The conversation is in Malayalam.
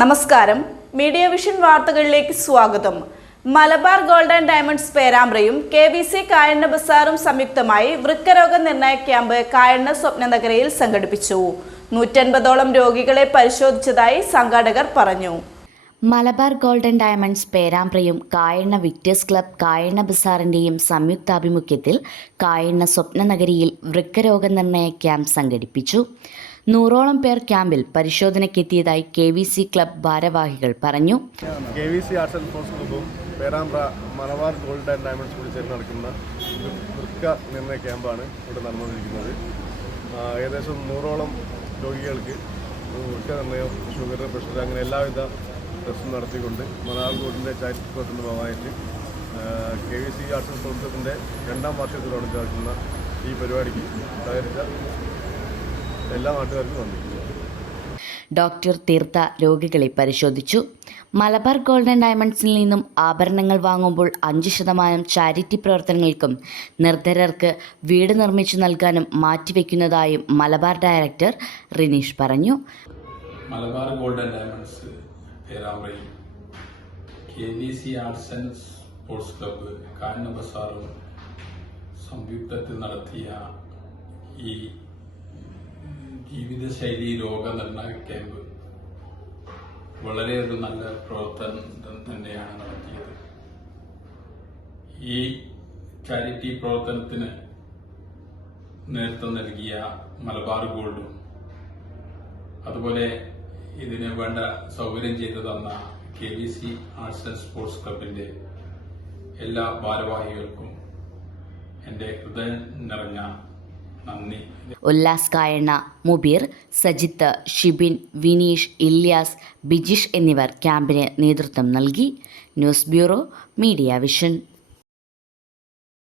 നമസ്കാരം. മീഡിയ വിഷൻ വാർത്തകളിലേക്ക് സ്വാഗതം. മലബാർ ഗോൾഡൻ ഡയമണ്ട്സ് പേരാമ്പ്രയും കെ വി സി കായണ്ണ ബസാറും സംയുക്തമായി വൃക്കരോഗ നിർണയ ക്യാമ്പ് കായണ്ണ സ്വപ്നനഗരയിൽ സംഘടിപ്പിച്ചു. നൂറ്റൻപതോളം രോഗികളെ പരിശോധിച്ചതായി സംഘാടകർ പറഞ്ഞു. മലബാർ ഗോൾഡൻ ഡയമണ്ട്സ് പേരാമ്പ്രയും കായണ്ണ വിക്ടേഴ്സ് ക്ലബ് കായണ്ണ ബസാറിന്റെയും സംയുക്താഭിമുഖ്യത്തിൽ കായണ്ണ സ്വപ്നനഗരിയിൽ വൃക്കരോഗ നിർണയ ക്യാമ്പ് സംഘടിപ്പിച്ചു. നൂറോളം പേർ ക്യാമ്പിൽ പരിശോധനയ്ക്കെത്തിയതായി കെ വി സി ക്ലബ് ഭാരവാഹികൾ പറഞ്ഞു. K V C arts and sports ക്ലബ്ബും Perambra Malabar gold and diamonds കൂടി ചേർന്ന് നടക്കുന്ന വൃക്ക നിർണയ ക്യാമ്പാണ് ഇവിടെ നടന്നുകൊണ്ടിരിക്കുന്നത്. ഏകദേശം നൂറോളം രോഗികൾക്ക് വൃക്ക നിർണയം ഷുഗർ പ്രഷർ അങ്ങനെ എല്ലാവിധ ടെസ്റ്റും നടത്തിക്കൊണ്ട് മലബാർ ബോർഡിന്റെ ചാരിറ്റി പ്രവർത്തനത്തിന്റെ ഭാഗമായിട്ട് K V C arts sports രണ്ടാം വാർഷികത്തോടെ ചേർക്കുന്ന ഈ പരിപാടിക്ക് സഹകരിച്ച എല്ലാ നാട്ടുകാർക്കും നന്ദി. ഡോക്ടർ തീർത്ത രോഗികളെ പരിശോധിച്ചു. മലബാർ ഗോൾഡൻ ഡയമണ്ട്സിൽ നിന്നും ആഭരണങ്ങൾ വാങ്ങുമ്പോൾ അഞ്ച് ശതമാനം ചാരിറ്റി പ്രവർത്തനങ്ങൾക്കും നിർധരർക്ക് വീട് നിർമ്മിച്ചു നൽകാനും മാറ്റിവെക്കുന്നതായും മലബാർ ഡയറക്ടർ റിനീഷ് പറഞ്ഞു. Malabar golden diamonds പേരാമ്പ്രയും K V C arts and sports club കാന ബസാറും സംയുക്തത്തിൽ നടത്തിയ ഈ ജീവിതശൈലി രോഗനിർണയ ക്യാമ്പ് വളരെ നല്ല പ്രവർത്തനം തന്നെയാണ് നടത്തിയത്. ഈ ചാരിറ്റി പ്രവർത്തനത്തിന് നേതൃത്വം നൽകിയ മലബാർ ഗോൾഡും അതുപോലെ ഇതിന് വേണ്ട സൗകര്യം ചെയ്തു തന്ന K V C arts and sports ക്ലബിന്റെ എല്ലാ ഭാരവാഹികൾക്കും എന്റെ ഹൃദയം നിറഞ്ഞ നന്ദി. ഉല്ലാസ് കായണ്ണ മുബീർ സജിത്ത് ഷിബിൻ വിനീഷ് ഇല്യാസ് ബിജിഷ് എന്നിവർ ക്യാമ്പിന് നേതൃത്വം നൽകി. News bureau media vision.